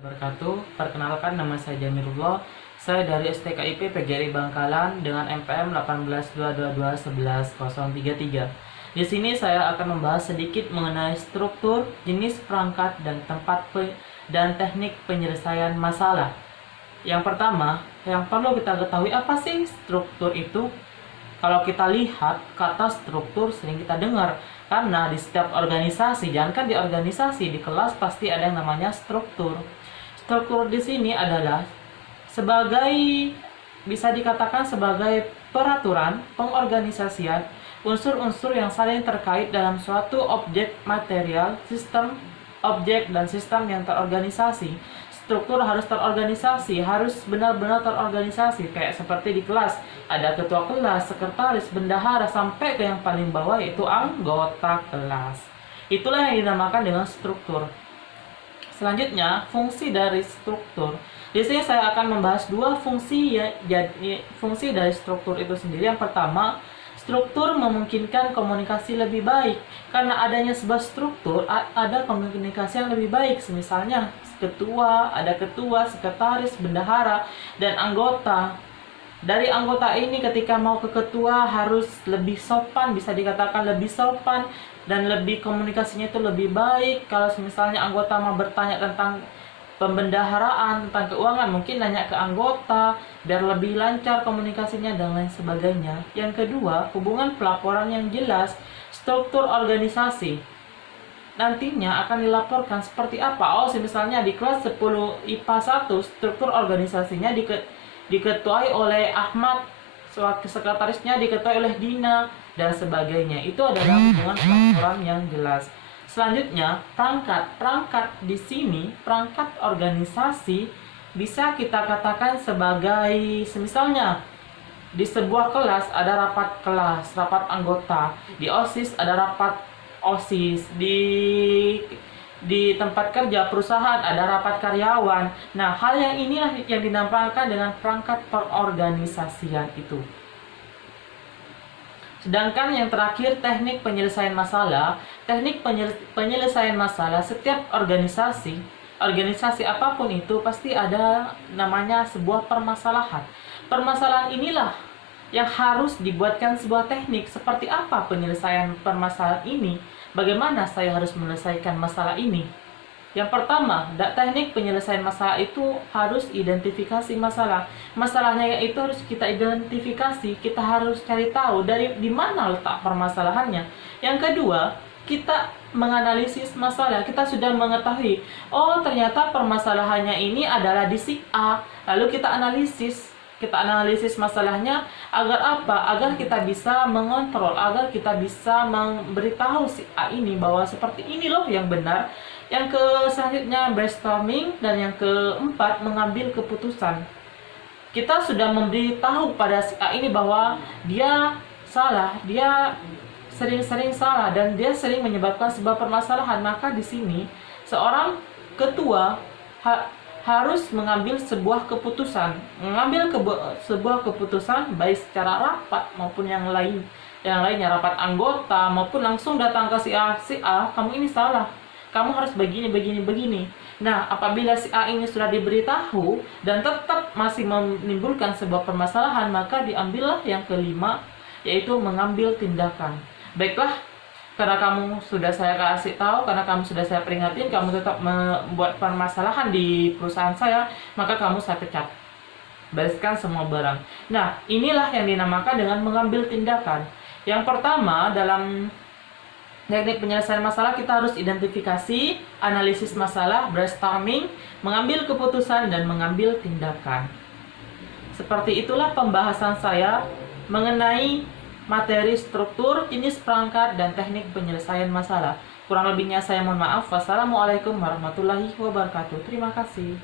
Wabarakatuh. Perkenalkan, nama saya Jamirullah. Saya dari STKIP PGRI Bangkalan dengan MPM 18222111033. Di sini saya akan membahas sedikit mengenai struktur, jenis perangkat, dan dan teknik penyelesaian masalah. Yang pertama, yang perlu kita ketahui, apa sih struktur itu? Kalau kita lihat, kata struktur sering kita dengar karena di setiap organisasi, jangankan di organisasi, di kelas pasti ada yang namanya struktur. Struktur di sini adalah sebagai, bisa dikatakan sebagai peraturan pengorganisasian unsur-unsur yang saling terkait dalam suatu objek material, sistem, objek, dan sistem yang terorganisasi. Struktur harus terorganisasi, harus benar-benar terorganisasi. Kayak seperti di kelas, ada ketua kelas, sekretaris, bendahara, sampai ke yang paling bawah yaitu anggota kelas. Itulah yang dinamakan dengan struktur. Selanjutnya, fungsi dari struktur. Di sini saya akan membahas dua fungsi fungsi dari struktur itu sendiri. Yang pertama, struktur memungkinkan komunikasi lebih baik. Karena adanya sebuah struktur, ada komunikasi yang lebih baik. Misalnya, ada ketua, sekretaris, bendahara, dan anggota. Dari anggota ini ketika mau ke ketua harus lebih sopan, bisa dikatakan lebih sopan, dan lebih komunikasinya itu lebih baik. Kalau misalnya anggota mau bertanya tentang pembendaharaan, tentang keuangan, mungkin nanya ke anggota biar lebih lancar komunikasinya dan lain sebagainya. Yang kedua, hubungan pelaporan yang jelas. Struktur organisasi nantinya akan dilaporkan seperti apa. Misalnya di kelas 10 IPA 1, struktur organisasinya diketuai oleh Ahmad, sekretarisnya diketuai oleh Dina, dan sebagainya. Itu adalah hubungan pelaporan yang jelas. Selanjutnya, perangkat di sini, perangkat organisasi bisa kita katakan sebagai, misalnya di sebuah kelas ada rapat kelas, rapat anggota, di OSIS ada rapat OSIS, di tempat kerja perusahaan ada rapat karyawan. Nah, hal yang inilah yang dinamakan dengan perangkat perorganisasian itu. Sedangkan yang terakhir, teknik penyelesaian masalah. Teknik penyelesaian masalah, setiap organisasi apapun itu pasti ada namanya sebuah permasalahan. Permasalahan inilah yang harus dibuatkan sebuah teknik. Seperti apa penyelesaian permasalahan ini? Bagaimana saya harus menyelesaikan masalah ini? Yang pertama, teknik penyelesaian masalah itu harus identifikasi masalah. Masalahnya itu harus kita identifikasi, kita harus cari tahu di mana letak permasalahannya. Yang kedua, kita menganalisis masalah. Kita sudah mengetahui, ternyata permasalahannya ini adalah di si A. Lalu kita analisis masalahnya agar apa? Agar kita bisa mengontrol, agar kita bisa memberitahu si A ini bahwa seperti ini loh yang benar. Yang selanjutnya brainstorming, dan yang keempat mengambil keputusan. Kita sudah memberitahu pada si A ini bahwa dia salah, dia sering-sering salah, dan dia sering menyebabkan sebuah permasalahan. Maka di sini seorang ketua harus mengambil sebuah keputusan, sebuah keputusan baik secara rapat maupun yang lainnya, rapat anggota maupun langsung datang ke si A, kamu ini salah, kamu harus begini. Nah, apabila si A ini sudah diberitahu dan tetap masih menimbulkan sebuah permasalahan, maka diambillah yang kelima, yaitu mengambil tindakan. Baiklah, karena kamu sudah saya kasih tahu, karena kamu sudah saya peringatin, kamu tetap membuat permasalahan di perusahaan saya, maka kamu saya pecat. Bereskan semua barang. Nah, inilah yang dinamakan dengan mengambil tindakan. Yang pertama, dalam teknik penyelesaian masalah, kita harus identifikasi, analisis masalah, brainstorming, mengambil keputusan, dan mengambil tindakan. Seperti itulah pembahasan saya mengenai materi struktur, jenis perangkat, dan teknik penyelesaian masalah. Kurang lebihnya saya mohon maaf. Wassalamualaikum warahmatullahi wabarakatuh. Terima kasih.